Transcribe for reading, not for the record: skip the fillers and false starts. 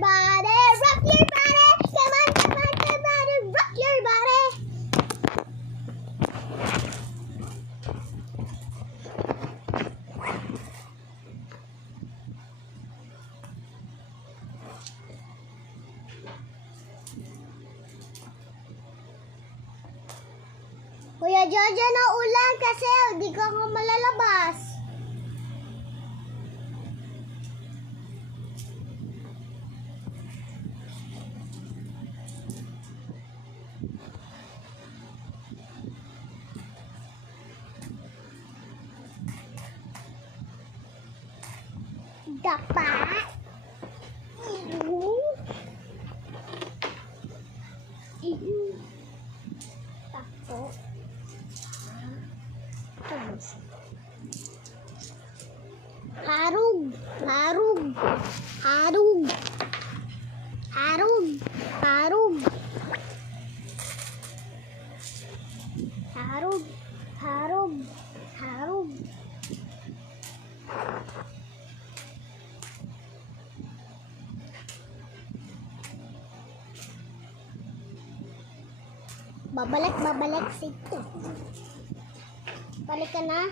body, rock your body. Come on, come on, come on, rock your body. Kuya Jojo, naulan kasi hindi ko ako malalabas. Dapat. Tako. Harug, harug, harug, harug, harug, harug, harug, harug. Babalik situ. Balik ka na.